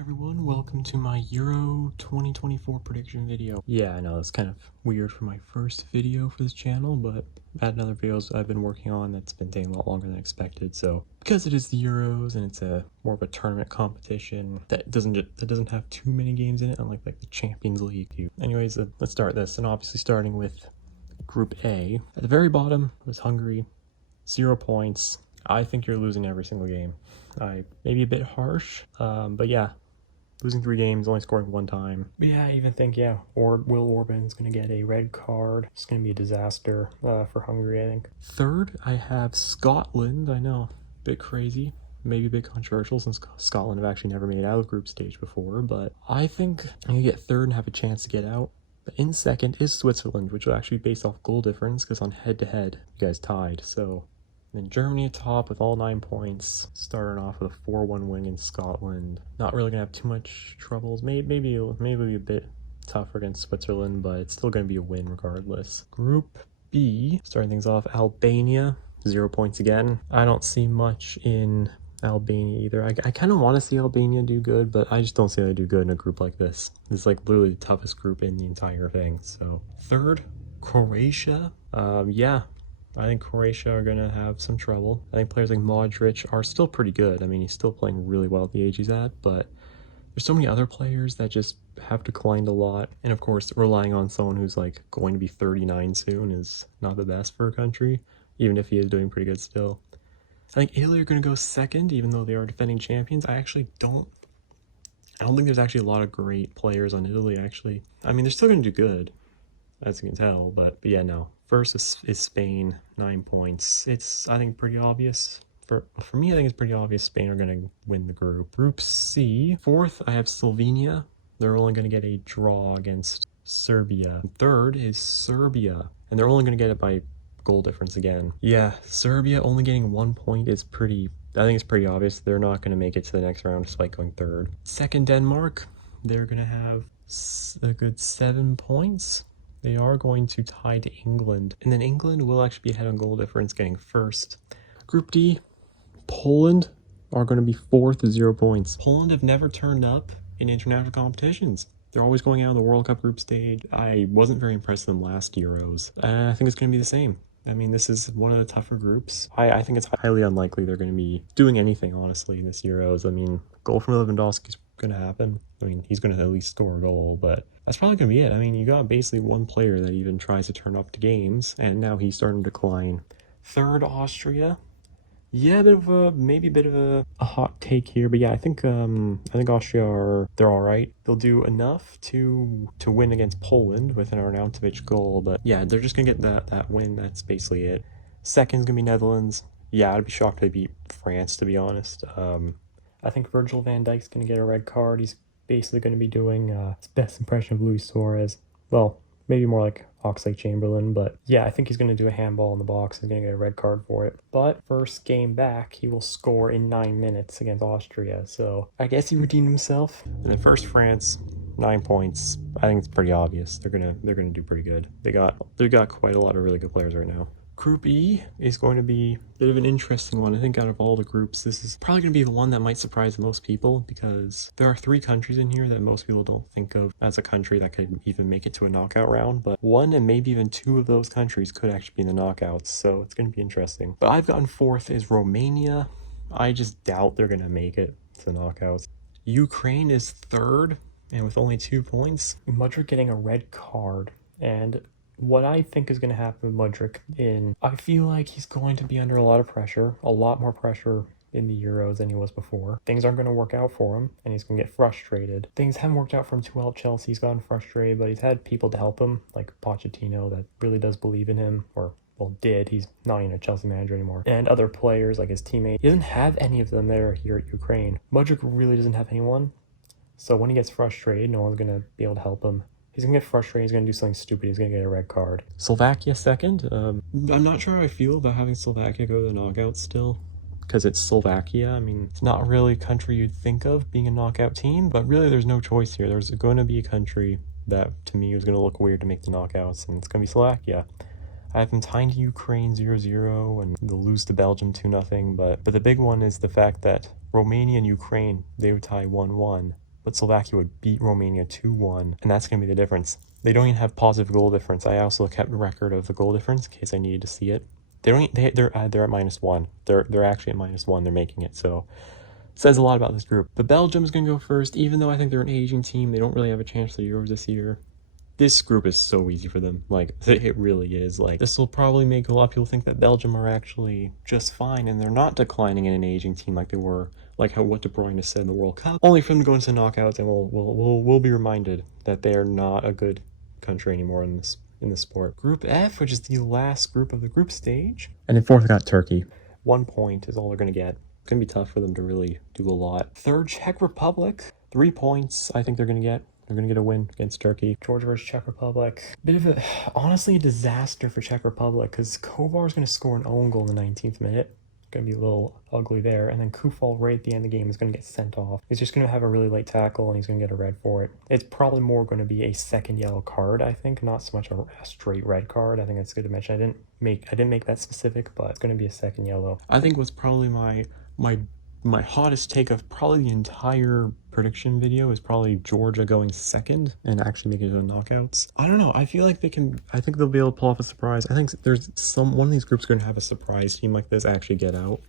everyone, welcome to my Euro 2024 prediction video. Yeah, I know it's kind of weird for my first video for this channel, but I've had other videos I've been working on that's been taking a lot longer than expected. So because it is the Euros and it's a more of a tournament competition that doesn't have too many games in it, unlike like the Champions League. Anyways, let's start this, and obviously starting with Group A. At the very bottom was Hungary, 0 points. I think you're losing every single game. Maybe a bit harsh, but yeah, losing 3 games, only scoring 1 time. But yeah, I even think, Will Orban's going to get a red card. It's going to be a disaster for Hungary, I think. Third, I have Scotland. I know, a bit crazy, maybe a bit controversial since Scotland have actually never made it out of group stage before, but I think I'm going to get third and have a chance to get out. But in second is Switzerland, which will actually be based off goal difference, because on head-to-head, you guys tied, so... Then Germany atop with all 9 points, starting off with a 4-1 win in Scotland. Not really gonna have too much troubles. Maybe a bit tougher against Switzerland, but it's still gonna be a win regardless. Group B, starting things off, Albania, 0 points again. I don't see much in Albania either. I kind of want to see Albania do good, but I just don't see how they do good in a group like this. It's like literally the toughest group in the entire thing. So third, Croatia. I think Croatia are going to have some trouble. I think players like Modric are still pretty good. I mean, he's still playing really well at the age he's at, but there's so many other players that just have declined a lot. And of course, relying on someone who's like going to be 39 soon is not the best for a country, even if he is doing pretty good still. I think Italy are going to go second, even though they are defending champions. I don't think there's actually a lot of great players on Italy, actually. I mean, they're still going to do good, as you can tell, but yeah, no. First is Spain, 9 points. It's, I think, pretty obvious. For me, I think it's pretty obvious Spain are going to win the group. Group C. Fourth, I have Slovenia. They're only going to get a draw against Serbia. Third is Serbia, and they're only going to get it by goal difference again. Yeah, Serbia only getting 1 point is I think it's pretty obvious. They're not going to make it to the next round despite going third. Second, Denmark. They're going to have a good 7 points. They are going to tie to England. And then England will actually be ahead on goal difference, getting first. Group D, Poland are going to be fourth with 0 points. Poland have never turned up in international competitions. They're always going out of the World Cup group stage. I wasn't very impressed with them last Euros. I think it's going to be the same. I mean, this is one of the tougher groups. I think it's highly unlikely they're going to be doing anything, honestly, in this Euros. I mean, goal from Lewandowski's going to happen. I mean, he's going to at least score a goal, but that's probably going to be it. I mean, you got basically one player that even tries to turn up to games, and now he's starting to decline. Third, Austria. Yeah, maybe a bit of a hot take here, but yeah, I think Austria they're all right. They'll do enough to win against Poland with an Arnautovic goal, but yeah, they're just gonna get that win. That's basically it. Second's gonna be Netherlands. Yeah, I'd be shocked if they beat France, to be honest. I think Virgil van Dijk's gonna get a red card. He's basically gonna be doing his best impression of Luis Suarez. Well, maybe more like Oxlade-Chamberlain, but yeah, I think he's going to do a handball in the box. He's going to get a red card for it. But first game back, he will score in 9 minutes against Austria, so I guess he redeemed himself. And then first France, 9 points. I think it's pretty obvious. They're gonna do pretty good. They got quite a lot of really good players right now. Group E is going to be a bit of an interesting one. I think out of all the groups, this is probably going to be the one that might surprise most people, because there are 3 countries in here that most people don't think of as a country that could even make it to a knockout round, but 1 and maybe even 2 of those countries could actually be in the knockouts, so it's going to be interesting. But I've gotten fourth is Romania. I just doubt they're going to make it to the knockouts. Ukraine is third, and with only 2 points. Mudryk getting a red card, and what I think is going to happen with Mudryk I feel like he's going to be under a lot of pressure, a lot more pressure in the Euros than he was before. Things aren't going to work out for him, and he's going to get frustrated. Things haven't worked out for him too well at Chelsea. He's gotten frustrated, but he's had people to help him, like Pochettino, that really does believe in him, or well, did. He's not even a Chelsea manager anymore. And other players, like his teammates. He doesn't have any of them that are here at Ukraine. Mudryk really doesn't have anyone, so when he gets frustrated, no one's going to be able to help him. He's going to get frustrated, he's going to do something stupid, he's going to get a red card. Slovakia second. I'm not sure how I feel about having Slovakia go to the knockouts still, because it's Slovakia. I mean, it's not really a country you'd think of being a knockout team, but really there's no choice here. There's going to be a country that, to me, is going to look weird to make the knockouts, and it's going to be Slovakia. I have them tying to Ukraine 0-0, and they'll lose to Belgium 2-0, but the big one is the fact that Romania and Ukraine, they would tie 1-1. but Slovakia would beat Romania 2-1, and that's going to be the difference. They don't even have positive goal difference. I also kept a record of the goal difference in case I needed to see it. They're at -1. They're actually at -1. They're making it, so says a lot about this group. But Belgium's going to go first, even though I think they're an aging team. They don't really have a chance for the Euros this year. This group is so easy for them. Like, it really is. Like, this will probably make a lot of people think that Belgium are actually just fine, and they're not declining in an aging team like they were, like what De Bruyne said in the World Cup. Only for them to go into knockouts, and we'll be reminded that they're not a good country anymore in this sport. Group F, which is the last group of the group stage. And in fourth, I got Turkey. 1 point is all they're going to get. It's going to be tough for them to really do a lot. Third, Czech Republic. 3 points I think they're going to get. They're going to get a win against Turkey. Georgia versus Czech Republic. Honestly, a disaster for Czech Republic, because Kovar is going to score an own goal in the 19th minute. Going to be a little ugly there. And then Kufal right at the end of the game is going to get sent off. He's just going to have a really late tackle, and he's going to get a red for it. It's probably more going to be a second yellow card, I think, not so much a straight red card. I think that's good to mention. I didn't make that specific, but it's going to be a second yellow. I think what's probably my hottest take of probably the entire prediction video is probably Georgia going second and actually making it to the knockouts. I don't know. I feel like I think they'll be able to pull off a surprise. I think one of these groups going to have a surprise team like this actually get out.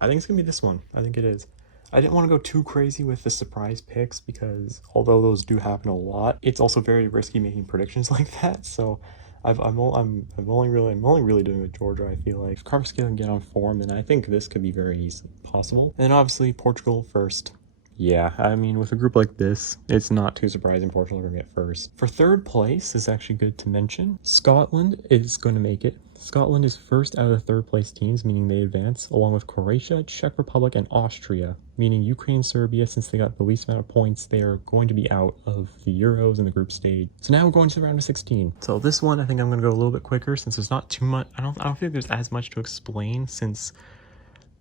I think it's going to be this one. I think it is. I didn't want to go too crazy with the surprise picks because although those do happen a lot, it's also very risky making predictions like that. So I'm only really doing with Georgia. I feel like if Carvajal can get on form, then I think this could be very easily possible. And then obviously Portugal first. Yeah, I mean, with a group like this, it's not too surprising Portugal are going to get first. For third place, is actually good to mention. Scotland is going to make it. Scotland is first out of the third place teams, meaning they advance, along with Croatia, Czech Republic, and Austria, meaning Ukraine and Serbia, since they got the least amount of points, they are going to be out of the Euros in the group stage. So now we're going to the round of 16. So this one, I think I'm going to go a little bit quicker since there's not too much. I don't feel like there's as much to explain since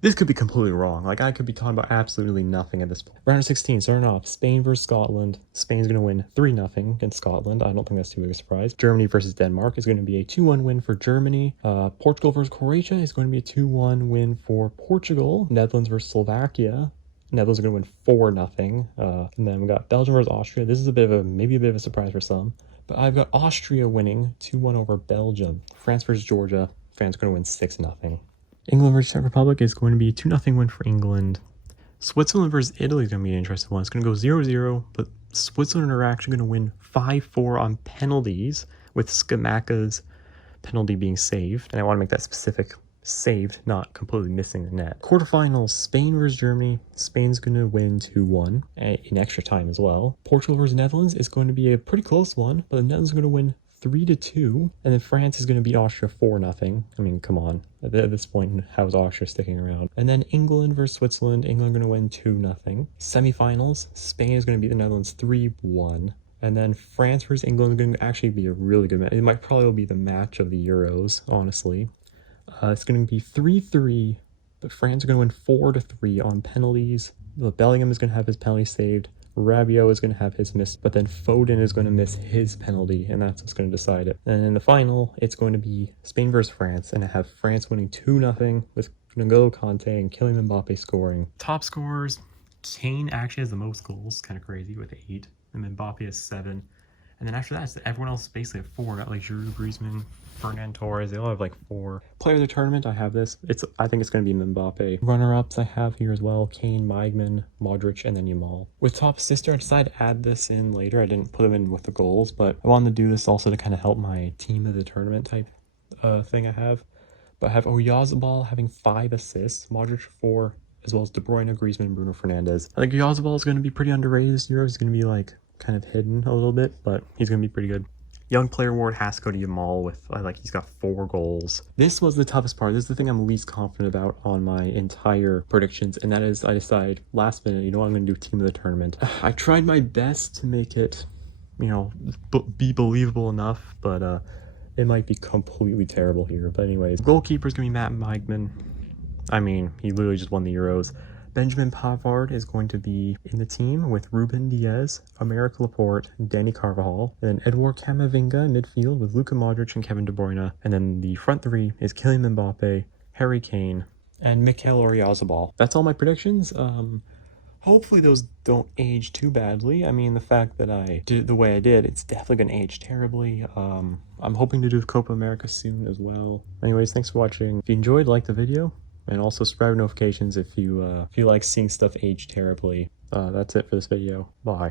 this could be completely wrong. Like, I could be talking about absolutely nothing at this point. Round of 16, starting off, Spain versus Scotland. Spain's going to win 3-0 against Scotland. I don't think that's too big a surprise. Germany versus Denmark is going to be a 2-1 win for Germany. Portugal versus Croatia is going to be a 2-1 win for Portugal. Netherlands versus Slovakia. Netherlands are going to win 4-0. And then we got Belgium versus Austria. This is maybe a bit of a surprise for some. But I've got Austria winning 2-1 over Belgium. France versus Georgia. France going to win 6-0. England versus Czech Republic is going to be a 2-0 win for England. Switzerland versus Italy is going to be an interesting one. It's going to go 0-0, but Switzerland are actually going to win 5-4 on penalties, with Skamaka's penalty being saved. And I want to make that specific: saved, not completely missing the net. Quarterfinals, Spain versus Germany. Spain's going to win 2-1 in extra time as well. Portugal versus Netherlands is going to be a pretty close one, but the Netherlands are going to win 3-2, and then France is going to beat Austria 4-0. I mean, come on. At this point, how is Austria sticking around? And then England versus Switzerland. England going to win 2-0. Semifinals, Spain is going to beat the Netherlands 3-1. And then France versus England is going to actually be a really good match. It might probably be the match of the Euros, honestly. It's going to be 3-3, but France are going to win 4-3 on penalties. Bellingham is going to have his penalty saved. Rabiot is going to have his missed, but then Foden is going to miss his penalty, and that's what's going to decide it. And in the final, it's going to be Spain versus France, and I have France winning 2-0 with N'Golo Kante and Kylian Mbappé scoring. Top scorers, Kane actually has the most goals, kind of crazy, with 8, and then Mbappé has 7. And then after that, everyone else basically have 4. Got like Giroud, Griezmann, Fernand Torres. They all have like 4. Player of the tournament, I have this. I think it's going to be Mbappé. Runner-ups I have here as well: Kane, Maignan, Modric, and then Yamal. With top assister, I decided to add this in later. I didn't put them in with the goals, but I wanted to do this also to kind of help my team of the tournament type thing I have. But I have Oyarzabal having 5 assists, Modric 4, as well as De Bruyne, Griezmann, and Bruno Fernandes. I think Oyarzabal is going to be pretty underrated this year. He's going to be like kind of hidden a little bit, but he's going to be pretty good. Young player award has to go to Yamal with, he's got 4 goals. This was the toughest part. This is the thing I'm least confident about on my entire predictions, and that is I decided last minute, you know what, I'm going to do team of the tournament. I tried my best to make it, be believable enough, but it might be completely terrible here. But anyways, goalkeeper is going to be Matt Maignan. I mean, he literally just won the Euros. Benjamin Pavard is going to be in the team with Ruben Diaz, Aymeric Laporte, Danny Carvajal, and then Edouard Camavinga in midfield with Luka Modric and Kevin De Bruyne. And then the front 3 is Kylian Mbappé, Harry Kane, and Mikel Oyarzabal. That's all my predictions. hopefully those don't age too badly. I mean, the fact that I did it the way I did, it's definitely gonna age terribly. I'm hoping to do Copa America soon as well. Anyways, thanks for watching. If you enjoyed, like the video, and also subscribe notifications if you like seeing stuff age terribly. That's it for this video. Bye.